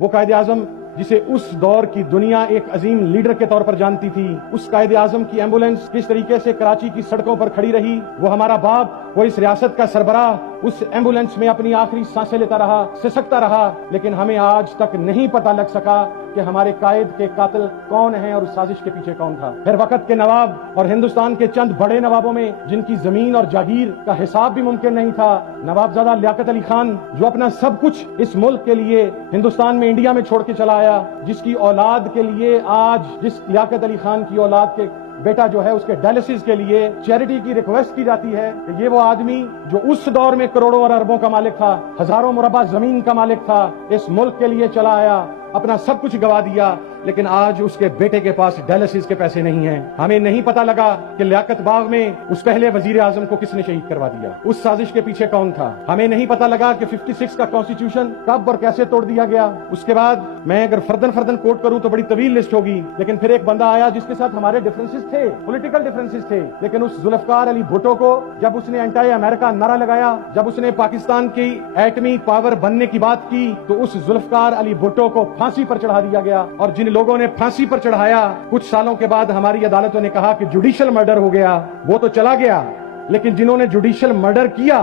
وہ قائد اعظم جسے اس دور کی دنیا ایک عظیم لیڈر کے طور پر جانتی تھی، اس قائد اعظم کی ایمبولینس کس طریقے سے کراچی کی سڑکوں پر کھڑی رہی، وہ ہمارا باپ، وہ اس ریاست کا سربراہ اس ایمبولینس میں اپنی آخری سانسیں لیتا رہا، سسکتا رہا، لیکن ہمیں آج تک نہیں پتہ لگ سکا کہ ہمارے قائد کے قاتل کون ہیں اور اس سازش کے پیچھے کون تھا۔ پھر وقت کے نواب اور ہندوستان کے چند بڑے نوابوں میں جن کی زمین اور جاگیر کا حساب بھی ممکن نہیں تھا، نواب زادہ لیاقت علی خان جو اپنا سب کچھ اس ملک کے لیے ہندوستان میں انڈیا میں چھوڑ کے چلا آیا، جس کی اولاد کے لیے آج جس لیاقت علی خان کی اولاد کے بیٹا جو ہے اس کے ڈائلسس کے لیے چیریٹی کی ریکویسٹ کی جاتی ہے کہ یہ وہ آدمی جو اس دور میں کروڑوں اور اربوں کا مالک تھا، ہزاروں مربع زمین کا مالک تھا، اس ملک کے لیے چلا آیا، اپنا سب کچھ گوا دیا، لیکن آج اس کے بیٹے کے پاس ڈائلسس کے پیسے نہیں ہیں۔ ہمیں نہیں پتا لگا کہ لیاقت باغ میں اس پہلے وزیر اعظم کو کس نے شہید کروا دیا، اس سازش کے پیچھے کون تھا۔ ہمیں نہیں پتا لگا کہ 56 کا کانسٹیٹیوشن کب اور کیسے توڑ دیا گیا۔ اس کے بعد میں اگر فردن کوٹ کروں تو بڑی طویل لسٹ ہوگی، لیکن پھر ایک بندہ آیا جس کے ساتھ ہمارے ڈفرینسز تھے، پولیٹیکل ڈفرینسز تھے، لیکن اس ذوالفقار علی بھٹو کو جب اس نے اینٹی امریکہ نعرہ لگایا، جب اس نے پاکستان کی ایٹمی پاور بننے کی بات کی، تو اس ذوالفقار علی بھٹو کو پھانسی پر چڑھا دیا گیا، اور جن لوگوں نے پھانسی پر چڑھایا کچھ سالوں کے بعد ہماری عدالتوں نے کہا کہ جوڈیشل مرڈر ہو گیا، وہ تو چلا گیا، لیکن جنہوں نے جوڈیشل مرڈر کیا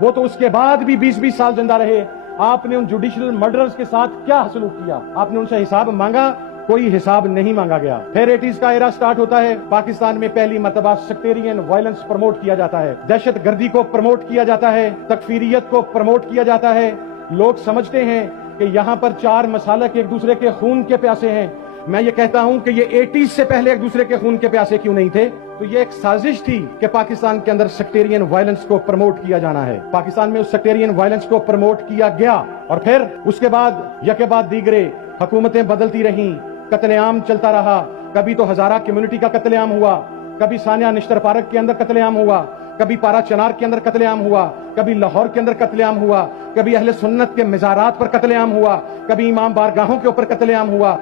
وہ تو اس کے بعد بھی 20 سال زندہ رہے۔ آپ نے ان جوڈیشل مرڈرز کے ساتھ کیا سلوک کیا؟ آپ نے ان سے حساب مانگا؟ کوئی حساب نہیں مانگا گیا۔ پھر 80s کا ایرا سٹارٹ ہوتا ہے، پاکستان میں پہلی مرتبہ سیکٹیرین وائلنس پروموٹ کیا جاتا ہے، دہشت گردی کو پروموٹ کیا جاتا ہے، تکفیریت کو پروموٹ کیا جاتا ہے۔ لوگ سمجھتے ہیں کہ یہاں پر چار مسالک ایک دوسرے کے خون کے پیاسے ہیں۔ میں یہ کہتا ہوں کہ یہ 80s سے پہلے ایک دوسرے کے خون کے پیاسے کیوں نہیں تھے؟ تو یہ ایک سازش تھی کہ پاکستان کے اندر سیکٹیرین وائلنس کو پروموٹ کیا جانا ہے۔ پاکستان میں اس سیکٹیرین وائلنس کو پروموٹ کیا گیا، اور پھر اس کے بعد یکے بعد دیگرے حکومتیں بدلتی رہیں، قتل عام چلتا رہا۔ کبھی تو ہزارہ کمیونٹی کا قتل عام ہوا، کبھی ثانیہ نشتر پارک کے اندر قتل عام ہوا، کبھی پارا چنار کے اندر قتل عام ہوا، کبھی لاہور کے اندر قتل عام ہوا، کبھی اہل سنت کے مزارات پر قتل عام ہوا، کبھی امام بارگاہوں کے اوپر قتل عام ہوا۔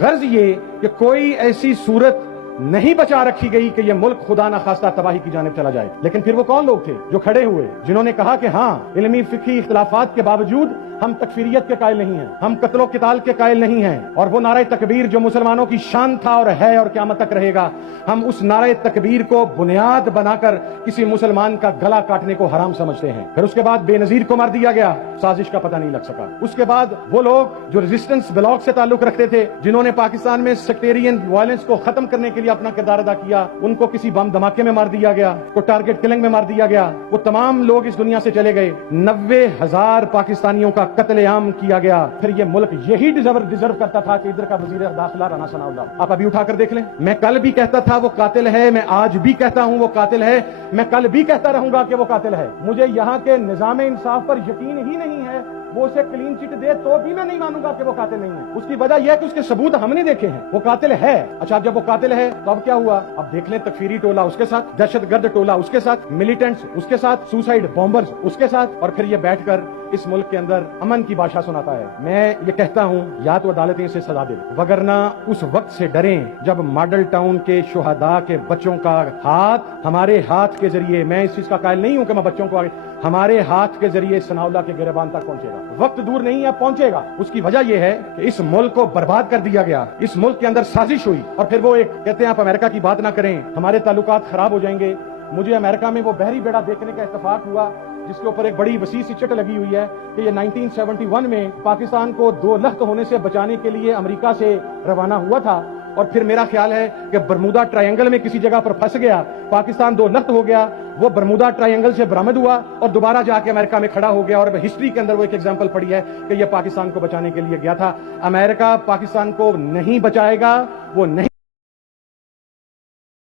غرض یہ کہ کوئی ایسی صورت نہیں بچا رکھی گئی کہ یہ ملک خدا نخواستہ تباہی کی جانب چلا جائے۔ لیکن پھر وہ کون لوگ تھے جو کھڑے ہوئے، جنہوں نے کہا کہ ہاں، علمی فقہی اختلافات کے باوجود ہم تکفیریت کے قائل نہیں ہیں، ہم قتل و قتال کے قائل نہیں ہیں، اور وہ نعرہ تکبیر جو مسلمانوں کی شان تھا اور ہے اور قیامت تک رہے گا، ہم اس نعرہ تکبیر کو بنیاد بنا کر کسی مسلمان کا گلا کاٹنے کو حرام سمجھتے ہیں۔ پھر اس کے بعد بے نظیر کو مار دیا گیا، سازش کا پتہ نہیں لگ سکا۔ اس کے بعد وہ لوگ جو ریزسٹنس بلاک سے تعلق رکھتے تھے، جنہوں نے پاکستان میں سیکٹیرین وائلنس کو ختم کرنے کے لیے اپنا کردار ادا کیا، ان کو کسی بم دھماکے میں مار دیا گیا، کو ٹارگٹ کلنگ میں مار دیا گیا، وہ تمام لوگ اس دنیا سے چلے گئے۔ 90,000 پاکستانیوں کا قتل عام کیا گیا۔ پھر یہ ملک یہی ڈیزرو کرتا تھا کہ ادھر کا وزیر داخلہ رانا ثناء اللہ، آپ ابھی اٹھا کر دیکھ لیں، میں کل بھی کہتا تھا وہ قاتل ہے، میں آج بھی کہتا ہوں وہ قاتل ہے، میں کل بھی کہتا رہوں گا کہ وہ قاتل ہے۔ مجھے یہاں کے نظام انصاف پر یقین ہی نہیں ہے، وہ اسے کلین چٹ دے تو بھی میں نہیں مانوں گا کہ وہ قاتل نہیں ہے۔ اس کی وجہ یہ ہے کہ اس کے ثبوت ہم نے دیکھے ہیں، وہ قاتل ہے۔ اچھا، جب وہ قاتل ہے تو اب کیا ہوا؟ اب دیکھ لیں، تکفیری ٹولہ اس کے ساتھ، دہشت گرد ٹولہ اس کے ساتھ، ملیٹنٹس اس کے ساتھ، سوسائڈ بامبرز اس کے ساتھ، اور پھر یہ بیٹھ کر اس ملک کے اندر امن کی بادشاہ سناتا ہے۔ میں یہ کہتا ہوں یا تو عدالتیں اسے سزا دیں، وگرنہ اس وقت سے ڈریں جب ماڈل ٹاؤن کے شہداء کے بچوں کا ہاتھ ہمارے ہاتھ کے ذریعے، میں اس چیز کا قائل نہیں ہوں کہ میں بچوں کو ہمارے ہاتھ کے ذریعے ثناء اللہ کے گریبان تک پہنچے گا، وقت دور نہیں ہے، پہنچے گا۔ اس کی وجہ یہ ہے کہ اس ملک کو برباد کر دیا گیا، اس ملک کے اندر سازش ہوئی، اور پھر وہ ایک کہتے ہیں آپ امریکہ کی بات نہ کریں، ہمارے تعلقات خراب ہو جائیں گے۔ مجھے امریکہ میں وہ بحری بیڑا دیکھنے کا اتفاق ہوا جس کے اوپر ایک بڑی وسیع سی چٹ لگی ہوئی ہے کہ یہ 1971 میں پاکستان کو 2 لخت ہونے سے بچانے کے لیے امریکہ سے روانہ ہوا تھا، اور پھر میرا خیال ہے کہ برمودا ٹرائنگل میں کسی جگہ پر پھنس گیا، پاکستان 2 لخت ہو گیا، وہ برمودا ٹرائنگل سے برآمد ہوا اور دوبارہ جا کے امریکہ میں کھڑا ہو گیا، اور ہسٹری کے اندر وہ ایک ایگزامپل پڑی ہے کہ یہ پاکستان کو بچانے کے لیے گیا تھا۔ امریکہ پاکستان کو نہیں بچائے گا، وہ نہیں